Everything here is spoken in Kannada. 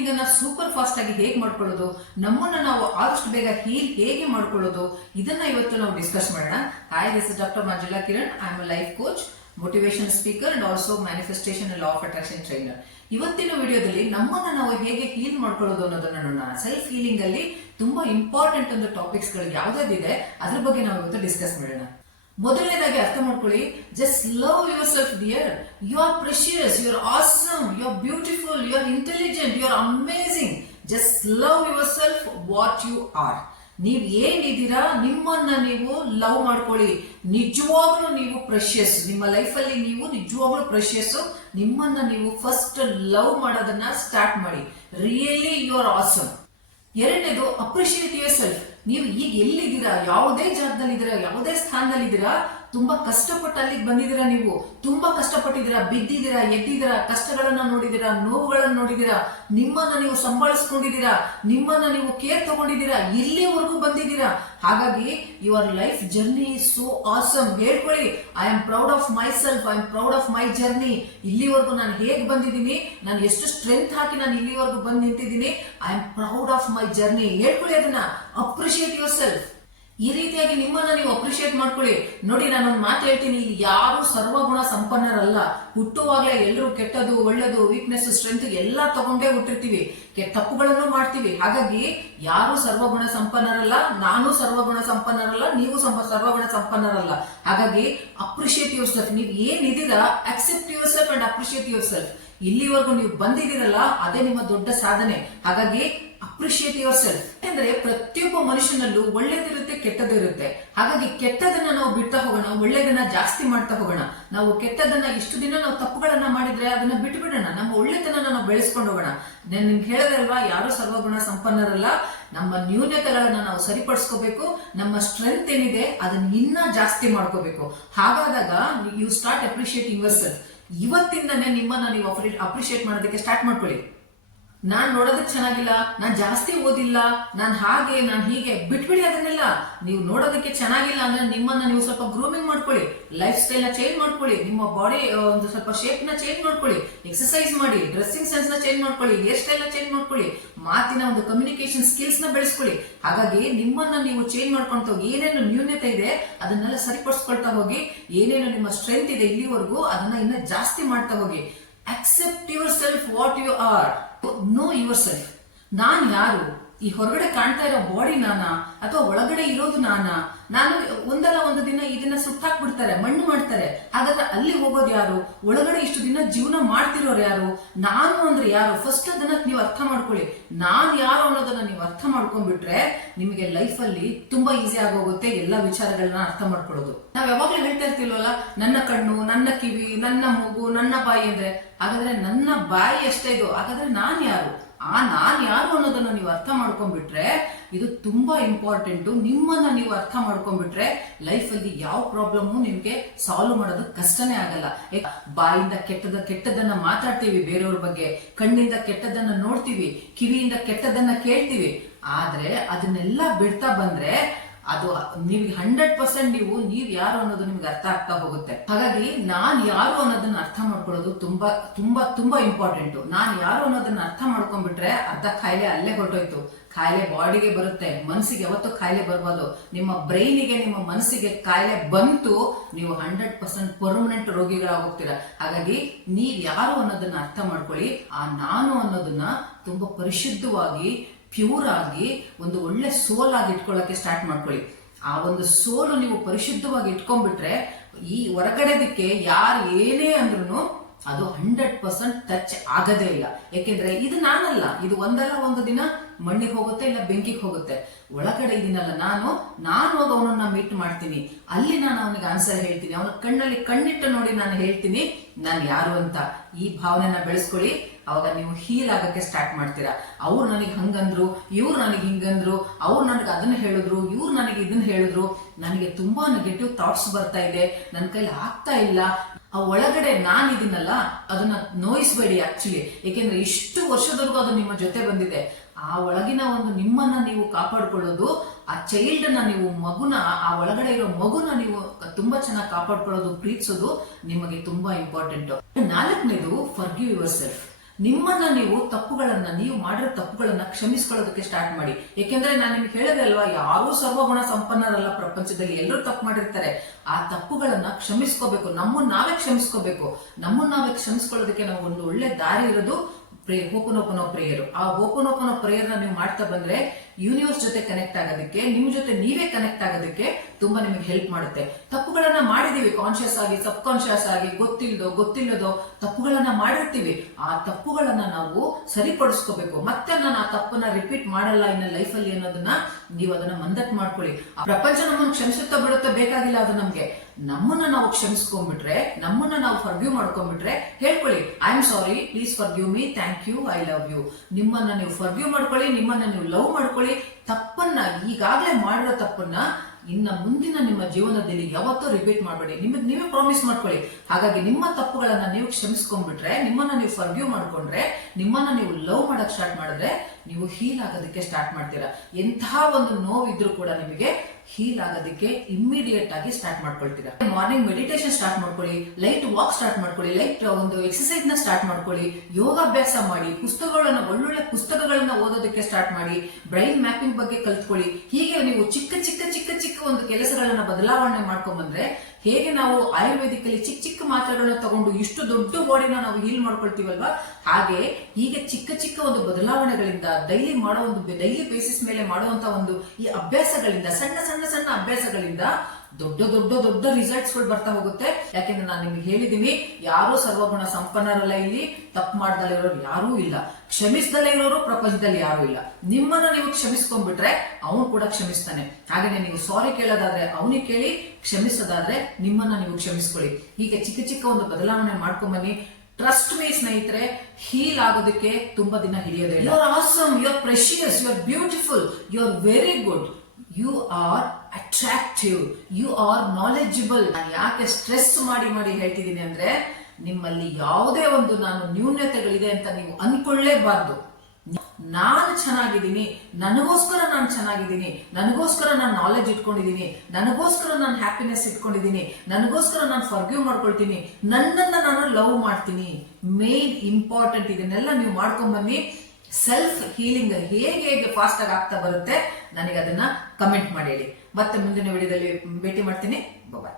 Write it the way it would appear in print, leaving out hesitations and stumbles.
ಹೀಲಿಂಗ್ ಅನ್ನ ಸೂಪರ್ ಫಾಸ್ಟ್ ಆಗಿ ಹೇಗೆ ಮಾಡ್ಕೊಳ್ಳೋದು, ನಮ್ಮನ್ನ ನಾವು ಆದಷ್ಟು ಬೇಗ ಹೀಲ್ ಹೇಗೆ ಮಾಡ್ಕೊಳ್ಳೋದು, ಇದನ್ನ ಇವತ್ತು ನಾವು ಡಿಸ್ಕಸ್ ಮಾಡೋಣ. Hi, this is doctor Manjula Kiran. I am a life coach, motivation speaker and also manifestation and law of attraction trainer. ಇವತ್ತಿನ ವಿಡಿಯೋದಲ್ಲಿ ನಮ್ಮನ್ನ ನಾವು ಹೇಗೆ ಹೀಲ್ ಮಾಡ್ಕೊಳ್ಳೋದು ಅನ್ನೋದನ್ನ ನೋಡೋಣ. ಸೆಲ್ಫ್ ಹೀಲಿಂಗ್ ಅಲ್ಲಿ ತುಂಬಾ ಇಂಪಾರ್ಟೆಂಟ್ ಒಂದು ಟಾಪಿಕ್ಸ್ ಗಳು ಯಾವ್ದಾದಿದೆ ಅದ್ರ ಬಗ್ಗೆ ನಾವು ಇವತ್ತು ಡಿಸ್ಕಸ್ ಮಾಡೋಣ. ಮೊದಲನೇದಾಗಿ ಅರ್ಥ ಮಾಡ್ಕೊಳ್ಳಿ, just love yourself dear. You are precious, you are awesome, you are beautiful, you are intelligent, you are amazing. Just love yourself what you are. ನೀವ್ ಏನಿದ್ದೀರಾ ನಿಮ್ಮನ್ನ ನೀವು ಲವ್ ಮಾಡ್ಕೊಳ್ಳಿ. ನಿಜವಾಗ್ಲೂ ನೀವು ಪ್ರೆಷಿಯಸ್, ನಿಮ್ಮ ಲೈಫ್ ಅಲ್ಲಿ ನೀವು ನಿಜವಾಗ್ಲೂ ಪ್ರೆಷಿಯಸ್. ನಿಮ್ಮನ್ನ ನೀವು ಫಸ್ಟ್ ಲವ್ ಮಾಡೋದನ್ನ ಸ್ಟಾರ್ಟ್ ಮಾಡಿ. Really you are awesome. ಎರಡನೇದು, ಅಪ್ರಿಶಿಯೇಟ್ ಯುವರ್ ಸೆಲ್ಫ್. ನೀವು ಈಗ ಎಲ್ಲಿದ್ದೀರಾ, ಯಾವುದೇ ಜಾಗದಲ್ಲಿದ್ದೀರಾ, ಯಾವುದೇ ಸ್ಥಾನದಲ್ಲಿದ್ದೀರಾ, ತುಂಬಾ ಕಷ್ಟಪಟ್ಟು ಅಲ್ಲಿಗೆ ಬಂದಿದ್ದೀರಾ. ನೀವು ತುಂಬಾ ಕಷ್ಟಪಟ್ಟಿದ್ದೀರಾ, ಬಿದ್ದಿದ್ದೀರಾ, ಎದ್ದಿದ್ದೀರಾ, ಕಷ್ಟಗಳನ್ನ ನೋಡಿದ್ದೀರಾ, ನೋವುಗಳನ್ನ ನೋಡಿದ್ದೀರಾ, ನಿಮ್ಮನ್ನ ನೀವು ಸಂಭಾಳಿಸ್ಕೊಂಡಿದ್ದೀರಾ, ನಿಮ್ಮನ್ನ ನೀವು ಕೇರ್ ತಗೊಂಡಿದ್ದೀರಾ, ಇಲ್ಲಿವರೆಗೂ ಬಂದಿದ್ದೀರಾ. ಹಾಗಾಗಿ your life journey is so awesome. ಹೇಳ್ಕೊಳ್ಳಿ, I am proud of myself, I am proud of my journey. ಇಲ್ಲಿವರೆಗೂ ನಾನು ಹೇಗೆ ಬಂದಿದ್ದೀನಿ, ನಾನು ಎಷ್ಟು ಸ್ಟ್ರೆಂತ್ ಹಾಕಿ ನಾನು ಇಲ್ಲಿವರೆಗೂ ಬಂದು ನಿಂತಿದ್ದೀನಿ, I am proud of my journey. ಹೇಳ್ಕೊಳ್ಳಿ ಅದನ್ನ. Appreciate yourself. ಈ ರೀತಿಯಾಗಿ ನಿಮ್ಮನ್ನ ನೀವು ಅಪ್ರಿಶಿಯೇಟ್ ಮಾಡ್ಕೊಳ್ಳಿ. ನೋಡಿ, ನಾನೊಂದು ಮಾತು ಹೇಳ್ತೀನಿ, ಇಲ್ಲಿ ಯಾರು ಸರ್ವಗುಣ ಸಂಪನ್ನರಲ್ಲ. ಹುಟ್ಟುವಾಗಲೇ ಎಲ್ಲರೂ ಕೆಟ್ಟದು, ಒಳ್ಳೆದು, ವೀಕ್ನೆಸ್, ಸ್ಟ್ರೆಂತ್ ಎಲ್ಲಾ ತಗೊಂಡೇ ಹುಟ್ಟಿರ್ತೀವಿ. ತಪ್ಪುಗಳನ್ನು ಮಾಡ್ತೀವಿ. ಹಾಗಾಗಿ ಯಾರು ಸರ್ವಗುಣ ಸಂಪನ್ನರಲ್ಲ, ನಾನು ಸರ್ವಗುಣ ಸಂಪನ್ನರಲ್ಲ, ನೀವು ಸರ್ವಗುಣ ಸಂಪನ್ನರಲ್ಲ. ಹಾಗಾಗಿ ಅಪ್ರಿಶಿಯೇಟ್ ಯುವರ್ ಸೆಲ್ಫ್. ನೀವು ಏನಿದ್ದೀರಾ, accept yourself and appreciate yourself. ಇಲ್ಲಿವರೆಗೂ ನೀವು ಬಂದಿದ್ದೀರಲ್ಲ, ಅದೇ ನಿಮ್ಮ ದೊಡ್ಡ ಸಾಧನೆ. ಹಾಗಾಗಿ ಅಪ್ರಿಶಿಯೇಟ್ ಯುವರ್ ಸೆಲ್ಫ್. ಅಂದ್ರೆ ಪ್ರತಿಯೊಬ್ಬ ಮನುಷ್ಯನಲ್ಲೂ ಒಳ್ಳೇದಿರುತ್ತೆ, ಕೆಟ್ಟದಿರುತ್ತೆ. ಹಾಗಾಗಿ ಕೆಟ್ಟದನ್ನ ನಾವು ಬಿಡ್ತಾ ಹೋಗೋಣ, ಒಳ್ಳೆದನ್ನ ಜಾಸ್ತಿ ಮಾಡ್ತಾ ಹೋಗೋಣ. ನಾವು ಕೆಟ್ಟದನ್ನ ಇಷ್ಟು ದಿನ ನಾವು ತಪ್ಪುಗಳನ್ನ ಮಾಡಿದ್ರೆ ಅದನ್ನ ಬಿಟ್ಟು ಬಿಡೋಣ, ನಮ್ಮ ಒಳ್ಳೆತನ ನಾವು ಬೆಳೆಸ್ಕೊಂಡು ಹೋಗೋಣ. ನಾನು ನಿಮ್ಗೆ ಹೇಳದಲ್ವಾ, ಯಾರು ಸರ್ವಗುಣ ಸಂಪನ್ನರಲ್ಲ. ನಮ್ಮ ನ್ಯೂನತೆಗಳನ್ನ ನಾವು ಸರಿಪಡಿಸ್ಕೋಬೇಕು. ನಮ್ಮ ಸ್ಟ್ರೆಂತ್ ಏನಿದೆ ಅದನ್ನ ಇನ್ನ ಜಾಸ್ತಿ ಮಾಡ್ಕೋಬೇಕು. ಹಾಗಾದಾಗ you start appreciating yourself. ಇವತ್ತಿಂದನೇ ನಿಮ್ಮನ್ನ ನೀವು ಅಪ್ರಿಶಿಯೇಟ್ ಮಾಡೋದಕ್ಕೆ ಸ್ಟಾರ್ಟ್ ಮಾಡ್ಕೊಳ್ಳಿ. ನಾನ್ ನೋಡೋದಕ್ಕೆ ಚೆನ್ನಾಗಿಲ್ಲ, ನಾನ್ ಜಾಸ್ತಿ ಓದಿಲ್ಲ, ನಾನ್ ಹಾಗೆ, ನಾನ್ ಹೀಗೆ, ಬಿಟ್ಬಿಡಿ ಅದನ್ನೆಲ್ಲ. ನೀವು ನೋಡೋದಕ್ಕೆ ಚೆನ್ನಾಗಿಲ್ಲ ಅಂದ್ರೆ ನಿಮ್ಮನ್ನ ನೀವು ಸ್ವಲ್ಪ ಗ್ರೂಮಿಂಗ್ ಮಾಡ್ಕೊಳ್ಳಿ, ಲೈಫ್ ಸ್ಟೈಲ್ ನ ಚೇಂಜ್ ಮಾಡ್ಕೊಳ್ಳಿ, ನಿಮ್ಮ ಬಾಡಿ ಒಂದು ಸ್ವಲ್ಪ ಶೇಪ್ ನ ಚೇಂಜ್ ಮಾಡ್ಕೊಳ್ಳಿ, ಎಕ್ಸರ್ಸೈಸ್ ಮಾಡಿ, ಡ್ರೆಸ್ಸಿಂಗ್ ಸೆನ್ಸ್ ನ ಚೇಂಜ್ ಮಾಡ್ಕೊಳ್ಳಿ, ಹೇರ್ ಸ್ಟೈಲ್ ನ ಚೇಂಜ್ ಮಾಡ್ಕೊಳ್ಳಿ, ಮಾತಿನ ಒಂದು ಕಮ್ಯುನಿಕೇಶನ್ ಸ್ಕಿಲ್ಸ್ ನ ಬೆಳೆಸ್ಕೊಳ್ಳಿ. ಹಾಗಾಗಿ ನಿಮ್ಮನ್ನ ನೀವು ಚೇಂಜ್ ಮಾಡ್ಕೊಂತ ಹೋಗಿ. ಏನೇನು ನ್ಯೂನ್ಯತೆ ಇದೆ ಅದನ್ನೆಲ್ಲ ಸರಿಪಡಿಸ್ಕೊಳ್ತಾ ಹೋಗಿ. ಏನೇನು ನಿಮ್ಮ ಸ್ಟ್ರೆಂತ್ ಇದೆ ಇಲ್ಲಿವರೆಗೂ ಅದನ್ನ ಇನ್ನ ಜಾಸ್ತಿ ಮಾಡ್ತಾ ಹೋಗಿ. Accept yourself what you are. Know yourself. ನಾನ್ ಯಾರು? ಈ ಹೊರಗಡೆ ಕಾಣ್ತಾ ಇರೋ ಬಾಡಿ ನಾನಾ, ಅಥವಾ ಒಳಗಡೆ ಇರೋದು ನಾನಾ? ನಾನು ಒಂದಲ್ಲ ಒಂದು ದಿನ ಇದನ್ನ ಸುಟ್ಟಾಕ್ಬಿಡ್ತಾರೆ, ಮಣ್ಣು ಮಾಡ್ತಾರೆ. ಹಾಗಾದ್ರೆ ಅಲ್ಲಿ ಹೋಗೋದು ಯಾರು? ಒಳಗಡೆ ಇಷ್ಟು ದಿನ ಜೀವನ ಮಾಡ್ತಿರೋರು ಯಾರು? ನಾನು ಅಂದ್ರೆ ಯಾರು? ಫಸ್ಟ್ ಅದನ್ನ ನೀವು ಅರ್ಥ ಮಾಡ್ಕೊಳ್ಳಿ. ನಾನ್ ಯಾರು ಅನ್ನೋದನ್ನ ನೀವು ಅರ್ಥ ಮಾಡ್ಕೊಂಡ್ಬಿಟ್ರೆ ನಿಮಗೆ ಲೈಫ್ ಅಲ್ಲಿ ತುಂಬಾ ಈಸಿ ಆಗೋಗುತ್ತೆ ಎಲ್ಲ ವಿಚಾರಗಳನ್ನ ಅರ್ಥ ಮಾಡ್ಕೊಳ್ಳೋದು. ನಾವ್ ಯಾವಾಗ್ಲೂ ಹೇಳ್ತಾ ಇರ್ತೀವಲ್ಲ, ನನ್ನ ಕಣ್ಣು, ನನ್ನ ಕಿವಿ, ನನ್ನ ಮೂಗು, ನನ್ನ ಬಾಯಿ ಅಂದ್ರೆ. ಹಾಗಾದ್ರೆ ನನ್ನ ಬಾಯಿ ಎಷ್ಟೇ ಇದು, ಹಾಗಾದ್ರೆ ನಾನ್ ಯಾರು? ನಾನ್ ಯಾರು ಅನ್ನೋದನ್ನ ನೀವು ಅರ್ಥ ಮಾಡ್ಕೊಂಡ್ಬಿಟ್ರೆ ಇದು ತುಂಬಾ ಇಂಪಾರ್ಟೆಂಟ್. ನಿಮ್ಮನ್ನ ನೀವು ಅರ್ಥ ಮಾಡ್ಕೊಂಡ್ಬಿಟ್ರೆ ಲೈಫ್ ಅಲ್ಲಿ ಯಾವ ಪ್ರಾಬ್ಲಮ್ ನಿಮ್ಗೆ ಸಾಲ್ವ್ ಮಾಡೋದು ಕಷ್ಟನೇ ಆಗಲ್ಲ. ಬಾಯಿಂದ ಕೆಟ್ಟದನ್ನ ಮಾತಾಡ್ತೀವಿ ಬೇರೆಯವ್ರ ಬಗ್ಗೆ, ಕಣ್ಣಿಂದ ಕೆಟ್ಟದನ್ನ ನೋಡ್ತೀವಿ, ಕಿವಿಯಿಂದ ಕೆಟ್ಟದನ್ನ ಕೇಳ್ತೀವಿ. ಆದ್ರೆ ಅದನ್ನೆಲ್ಲ ಬಿಡ್ತಾ ಬಂದ್ರೆ ಅದು ನಿಮ್ಗೆ 100% ನೀವ್ ಯಾರು ಅನ್ನೋದು ನಿಮ್ಗೆ ಅರ್ಥ ಆಗ್ತಾ ಹೋಗುತ್ತೆ. ಹಾಗಾಗಿ ನಾನ್ ಯಾರು ಅನ್ನೋದನ್ನ ಅರ್ಥ ಮಾಡ್ಕೊಳ್ಳೋದು ತುಂಬಾ ತುಂಬಾ ತುಂಬಾ ಇಂಪಾರ್ಟೆಂಟ್. ನಾನ್ ಯಾರು ಅನ್ನೋದನ್ನ ಅರ್ಥ ಮಾಡ್ಕೊಂಡ್ಬಿಟ್ರೆ ಅರ್ಧ ಕಾಯಿಲೆ ಅಲ್ಲೇ ಹೊರಟೋಯ್ತು. ಕಾಯಿಲೆ ಬಾಡಿಗೆ ಬರುತ್ತೆ, ಮನಸ್ಸಿಗೆ ಯಾವತ್ತೂ ಕಾಯಿಲೆ ಬರ್ಬೋದು. ನಿಮ್ಮ ಬ್ರೈನಿಗೆ, ನಿಮ್ಮ ಮನಸ್ಸಿಗೆ ಕಾಯಿಲೆ ಬಂತು, ನೀವು 100% ಪರ್ಮನೆಂಟ್ ರೋಗಿಗಳಾಗೋಗ್ತೀರಾ. ಹಾಗಾಗಿ ನೀವ್ ಯಾರು ಅನ್ನೋದನ್ನ ಅರ್ಥ ಮಾಡ್ಕೊಳ್ಳಿ. ನಾನು ಅನ್ನೋದನ್ನ ತುಂಬಾ ಪರಿಶುದ್ಧವಾಗಿ, ಪ್ಯೂರ್ ಆಗಿ, ಒಂದು ಒಳ್ಳೆ ಸೋಲ್ ಆಗಿ ಇಟ್ಕೊಳ್ಳೋಕೆ ಸ್ಟಾರ್ಟ್ ಮಾಡ್ಕೊಳ್ಳಿ. ಆ ಒಂದು ಸೋಲು ನೀವು ಪರಿಶುದ್ಧವಾಗಿ ಇಟ್ಕೊಂಡ್ಬಿಟ್ರೆ ಈ ಹೊರಗಡೆದಕ್ಕೆ ಯಾರು ಏನೇ ಅಂದ್ರೂ ಅದು 100% ಟಚ್ ಆಗದೇ ಇಲ್ಲ. ಯಾಕೆಂದ್ರೆ ಇದು ನಾನಲ್ಲ. ಇದು ಒಂದಲ್ಲ ಒಂದು ದಿನ ಮಣ್ಣಿಗೆ ಹೋಗುತ್ತೆ, ಇಲ್ಲ ಬೆಂಕಿಗೆ ಹೋಗುತ್ತೆ. ಒಳಗಡೆ ಇದೀನಲ್ಲ ನಾನು ಹೋಗಿ ಅವನನ್ನ ಮೀಟ್ ಮಾಡ್ತೀನಿ. ಅಲ್ಲಿ ನಾನು ಅವನಿಗೆ ಆನ್ಸರ್ ಹೇಳ್ತೀನಿ. ಅವನ ಕಣ್ಣಲ್ಲಿ ಕಣ್ಣಿಟ್ಟು ನೋಡಿ ನಾನು ಹೇಳ್ತೀನಿ ನಾನು ಯಾರು ಅಂತ. ಈ ಭಾವನೆನ ಬೆಳೆಸ್ಕೊಳ್ಳಿ. ಅವಾಗ ನೀವು ಹೀಲ್ ಆಗಕ್ಕೆ ಸ್ಟಾರ್ಟ್ ಮಾಡ್ತೀರಾ. ಅವ್ರು ನನಗೆ ಹಂಗಂದ್ರು, ಇವ್ರು ನನಗೆ ಹಿಂಗಂದ್ರು, ಅವ್ರು ನನಗೆ ಅದನ್ನ ಹೇಳಿದ್ರು, ಇವ್ರು ನನಗೆ ಇದನ್ನ ಹೇಳಿದ್ರು, ನನಗೆ ತುಂಬಾ ನೆಗೆಟಿವ್ ಥಾಟ್ಸ್ ಬರ್ತಾ ಇದೆ, ನನ್ನ ಕೈಲಿ ಆಗ್ತಾ ಇಲ್ಲ. ಆ ಒಳಗಡೆ ನಾನಿದ್ದೀನಲ್ಲ ಅದನ್ನ ನೋಯಿಸ್ಬೇಡಿ ಆಕ್ಚುಲಿ. ಯಾಕೆಂದ್ರೆ ಇಷ್ಟು ವರ್ಷದವರೆಗೂ ಅದು ನಿಮ್ಮ ಜೊತೆ ಬಂದಿದೆ. ಆ ಒಳಗಿನ ಒಂದು ನಿಮ್ಮನ್ನ ನೀವು ಕಾಪಾಡ್ಕೊಳ್ಳೋದು, ಆ ಚೈಲ್ಡ್ ನ ನೀವು ಮಗುನ, ಆ ಒಳಗಡೆ ಇರೋ ಮಗುನ ನೀವು ತುಂಬಾ ಚೆನ್ನಾಗಿ ಕಾಪಾಡ್ಕೊಳ್ಳೋದು, ಪ್ರೀತಿಸೋದು ನಿಮಗೆ ತುಂಬಾ ಇಂಪಾರ್ಟೆಂಟ್. 4ನೇದು ಫರ್ಗಿವ್ ಯುವರ್ ಸೆಲ್ಫ್. ನಿಮ್ಮನ್ನ ನೀವು ನೀವು ಮಾಡಿರೋ ತಪ್ಪುಗಳನ್ನ ಕ್ಷಮಿಸ್ಕೊಳ್ಳೋದಕ್ಕೆ ಸ್ಟಾರ್ಟ್ ಮಾಡಿ. ಯಾಕೆಂದ್ರೆ ನಾನು ನಿಮ್ಗೆ ಹೇಳಿದೆ ಅಲ್ವಾ, ಯಾರೂ ಸರ್ವಗುಣ ಸಂಪನ್ನರಲ್ಲ ಪ್ರಪಂಚದಲ್ಲಿ, ಎಲ್ಲರೂ ತಪ್ಪು ಮಾಡಿರ್ತಾರೆ. ಆ ತಪ್ಪುಗಳನ್ನ ಕ್ಷಮಿಸ್ಕೋಬೇಕು, ನಮ್ಮನ್ನ ನಾವೇ ಕ್ಷಮಿಸ್ಕೋಬೇಕು. ನಮ್ಮನ್ನ ನಾವೇ ಕ್ಷಮಿಸ್ಕೊಳ್ಳೋದಕ್ಕೆ ನಾವು ಒಂದು ಒಳ್ಳೆ ದಾರಿ ಇರೋದು ಹೋಪನೋಪನೋ ಪ್ರೇಯರ್. ಆ ಹೋಪನೋಪನೋ ಪ್ರೇಯರ್ ನ ನೀವು ಮಾಡ್ತಾ ಬಂದ್ರೆ ಯೂನಿವರ್ಸ್ ಜೊತೆ ಕನೆಕ್ಟ್ ಆಗೋದಕ್ಕೆ, ನಿಮ್ ಜೊತೆ ನೀವೇ ಕನೆಕ್ಟ್ ಆಗೋದಕ್ಕೆ ತುಂಬಾ ನಿಮಗೆ ಹೆಲ್ಪ್ ಮಾಡುತ್ತೆ. ತಪ್ಪುಗಳನ್ನ ಮಾಡಿದೀವಿ, ಕಾನ್ಶಿಯಸ್ ಆಗಿ, ಸಬ್ ಕಾನ್ಶಿಯಸ್ ಆಗಿ, ಗೊತ್ತಿಲ್ಲದೋ ತಪ್ಪುಗಳನ್ನ ಮಾಡಿರ್ತೀವಿ. ಆ ತಪ್ಪುಗಳನ್ನ ನಾವು ಸರಿಪಡಿಸ್ಕೋಬೇಕು. ಮತ್ತೆ ನಾನು ಆ ತಪ್ಪನ್ನ ರಿಪೀಟ್ ಮಾಡಲ್ಲ ಇನ್ನ ಲೈಫ್ ಅಲ್ಲಿ ಅನ್ನೋದನ್ನ ನೀವು ಅದನ್ನ ಮಂದಟ್ ಮಾಡ್ಕೊಳ್ಳಿ. ಆ ಪ್ರಪಂಚ ನಮ್ಮನ್ನು ಕ್ಷಮಿಸುತ್ತಾ ಬಿಡುತ್ತೆ, ಬೇಕಾಗಿಲ್ಲ ಅದು ನಮ್ಗೆ. ನಮ್ಮನ್ನ ನಾವು ಕ್ಷಮಿಸ್ಕೊಂಡ್ಬಿಟ್ರೆ, ನಮ್ಮನ್ನ ನಾವು ಫರ್ಗ್ಯೂ ಮಾಡ್ಕೊಂಡ್ಬಿಟ್ರೆ, ಹೇಳ್ಕೊಳ್ಳಿ, I am sorry, please forgive me, thank you, I love you. ನಿಮ್ಮನ್ನ ನೀವು ಫರ್ಗ್ಯೂ ಮಾಡ್ಕೊಳ್ಳಿ, ನಿಮ್ಮನ್ನ ನೀವು ಲವ್ ಮಾಡ್ಕೊಳ್ಳಿ. ತಪ್ಪನ್ನ, ಈಗಾಗಲೇ ಮಾಡಿರೋ ತಪ್ಪನ್ನ ಇನ್ನ ಮುಂದಿನ ನಿಮ್ಮ ಜೀವನದಲ್ಲಿ ಯಾವತ್ತೂ ರಿಪೀಟ್ ಮಾಡಬೇಡಿ. ನಿಮಗೆ ನೀವೇ ಪ್ರಾಮಿಸ್ ಮಾಡ್ಕೊಳ್ಳಿ. ಹಾಗಾಗಿ ನಿಮ್ಮ ತಪ್ಪುಗಳನ್ನ ನೀವು ಕ್ಷಮಿಸ್ಕೊಂಡ್ಬಿಟ್ರೆ, ನಿಮ್ಮನ್ನ ನೀವು ಫರ್ಗ್ಯೂ ಮಾಡ್ಕೊಂಡ್ರೆ, ನಿಮ್ಮನ್ನ ನೀವು ಲವ್ ಮಾಡಕ್ ಸ್ಟಾರ್ಟ್ ಮಾಡಿದ್ರೆ, ನೀವು ಹೀಲ್ ಆಗೋದಕ್ಕೆ ಸ್ಟಾರ್ಟ್ ಮಾಡ್ತೀರಾ. ಎಂತಹ ಒಂದು ನೋವಿದ್ರು ಕೂಡ ನಿಮಗೆ ಹೀಲ್ ಆಗೋದಕ್ಕೆ ಇಮ್ಮಿಡಿಯೇಟ್ ಆಗಿ ಸ್ಟಾರ್ಟ್ ಮಾಡ್ಕೊಳ್ತೀರಾ. ಮಾರ್ನಿಂಗ್ ಮೆಡಿಟೇಷನ್ ಸ್ಟಾರ್ಟ್ ಮಾಡ್ಕೊಳ್ಳಿ, ಲೈಟ್ ವಾಕ್ ಸ್ಟಾರ್ಟ್ ಮಾಡ್ಕೊಳ್ಳಿ, ಲೈಟ್ ಒಂದು ಎಕ್ಸರ್ಸೈಸ್ ನ ಸ್ಟಾರ್ಟ್ ಮಾಡ್ಕೊಳ್ಳಿ, ಯೋಗಾಭ್ಯಾಸ ಮಾಡಿ, ಒಳ್ಳೊಳ್ಳೆ ಪುಸ್ತಕಗಳನ್ನ ಓದೋದಕ್ಕೆ ಸ್ಟಾರ್ಟ್ ಮಾಡಿ, ಬ್ರೈನ್ ಮ್ಯಾಪಿಂಗ್ ಬಗ್ಗೆ ಕಲ್ತ್ಕೊಳ್ಳಿ. ಹೀಗೆ ನೀವು ಚಿಕ್ಕ ಒಂದು ಕೆಲಸಗಳನ್ನ ಬದಲಾವಣೆ ಮಾಡ್ಕೊಂಡ್ ಬಂದ್ರೆ, ಹೇಗೆ ನಾವು ಆಯುರ್ವೇದಿಕ್ ಅಲ್ಲಿ ಚಿಕ್ಕ ಮಾತ್ರೆಗಳನ್ನ ತಗೊಂಡು ಇಷ್ಟು ದೊಡ್ಡ ಬಾಡಿನ ನಾವು ಹೀಲ್ ಮಾಡ್ಕೊಳ್ತೀವಲ್ವಾ, ಹಾಗೆ ಹೀಗೆ ಚಿಕ್ಕ ಒಂದು ಬದಲಾವಣೆಗಳಿಂದ ಡೈಲಿ ಬೇಸಿಸ್ ಮೇಲೆ ಮಾಡುವಂತ ಒಂದು ಈ ಅಭ್ಯಾಸಗಳಿಂದ, ಸಣ್ಣ ಅಭ್ಯಾಸಗಳಿಂದ ದೊಡ್ಡ ರಿಸಲ್ಟ್ಸ್ ಗಳು ಬರ್ತಾ ಹೋಗುತ್ತೆ. ಯಾಕೆಂದ್ರೆ ನಾನು ನಿಮ್ಗೆ ಹೇಳಿದೀನಿ, ಯಾರೂ ಸರ್ವಗುಣ ಸಂಪನ್ನರಲ್ಲ. ಇಲ್ಲಿ ತಪ್ಪು ಮಾಡ್ದಲ್ಲೇ ಇರೋರು ಯಾರೂ ಇಲ್ಲ, ಕ್ಷಮಿಸ್ದಲ್ಲೇ ಇರೋರು ಪ್ರಪಂಚದಲ್ಲಿ ಯಾರೂ ಇಲ್ಲ. ನಿಮ್ಮನ್ನ ನೀವು ಕ್ಷಮಿಸ್ಕೊಂಡ್ಬಿಟ್ರೆ ಅವನು ಕೂಡ ಕ್ಷಮಿಸ್ತಾನೆ. ಹಾಗೇನೆ ನೀವು ಸಾರಿ ಕೇಳೋದಾದ್ರೆ ಅವನಿಗೆ ಕೇಳಿ, ಕ್ಷಮಿಸೋದಾದ್ರೆ ನಿಮ್ಮನ್ನ ನೀವು ಕ್ಷಮಿಸ್ಕೊಳ್ಳಿ. ಹೀಗೆ ಚಿಕ್ಕ ಒಂದು ಬದಲಾವಣೆ ಮಾಡ್ಕೊಂಬನ್ನಿ. ಟ್ರಸ್ಟ್ ಮೀ ಸ್ನೇಹಿತರೆ, ಹೀಲ್ ಆಗೋದಕ್ಕೆ ತುಂಬಾ ದಿನ ಹಿಡಿಯೋದೇ ಇಲ್ಲ. You are awesome, you are precious, you are beautiful, you are very good, you are attractive, you are knowledgeable. ನಾನು ಯಾಕೆ ಸ್ಟ್ರೆಸ್ ಮಾಡಿ ಹೇಳ್ತಿದ್ದೀನಿ ಅಂದ್ರೆ, ನಿಮ್ಮಲ್ಲಿ ಯಾವುದೇ ಒಂದು ನ್ಯೂನತೆಗಳಿದೆ ಅಂತ ನೀವು ಅನ್ಕೊಳ್ಳೇಬಾರ್ದು. ನಾನು ಚೆನ್ನಾಗಿದ್ದೀನಿ, ನನಗೋಸ್ಕರ ನಾನು ಚೆನ್ನಾಗಿದ್ದೀನಿ, ನನಗೋಸ್ಕರ ನಾನು ನಾಲೆಜ್ ಇಟ್ಕೊಂಡಿದ್ದೀನಿ, ನನಗೋಸ್ಕರ ನಾನು ಹ್ಯಾಪಿನೆಸ್ ಇಟ್ಕೊಂಡಿದ್ದೀನಿ, ನನಗೋಸ್ಕರ ನಾನು ಫರ್ಗ್ಯೂ ಮಾಡ್ಕೊಳ್ತೀನಿ, ನನ್ನನ್ನ ನಾನು ಲವ್ ಮಾಡ್ತೀನಿ. ಮೇನ್ ಇಂಪಾರ್ಟೆಂಟ್ ಇದನ್ನೆಲ್ಲ ನೀವು ಮಾಡ್ಕೊಂಡ್ ಬನ್ನಿ. ಸೆಲ್ಫ್ ಹೀಲಿಂಗ್ ಹೇಗೆ ಫಾಸ್ಟ್ ಆಗಿ ಆಗ್ತಾ ಬರುತ್ತೆ, ನನಗೆ ಅದನ್ನ ಕಮೆಂಟ್ ಮಾಡಿ ಹೇಳಿ. ಮತ್ತೆ ಮುಂದಿನ ವಿಡಿಯೋದಲ್ಲಿ ಭೇಟಿ ಮಾಡ್ತೀನಿ. ಬಾಯ್.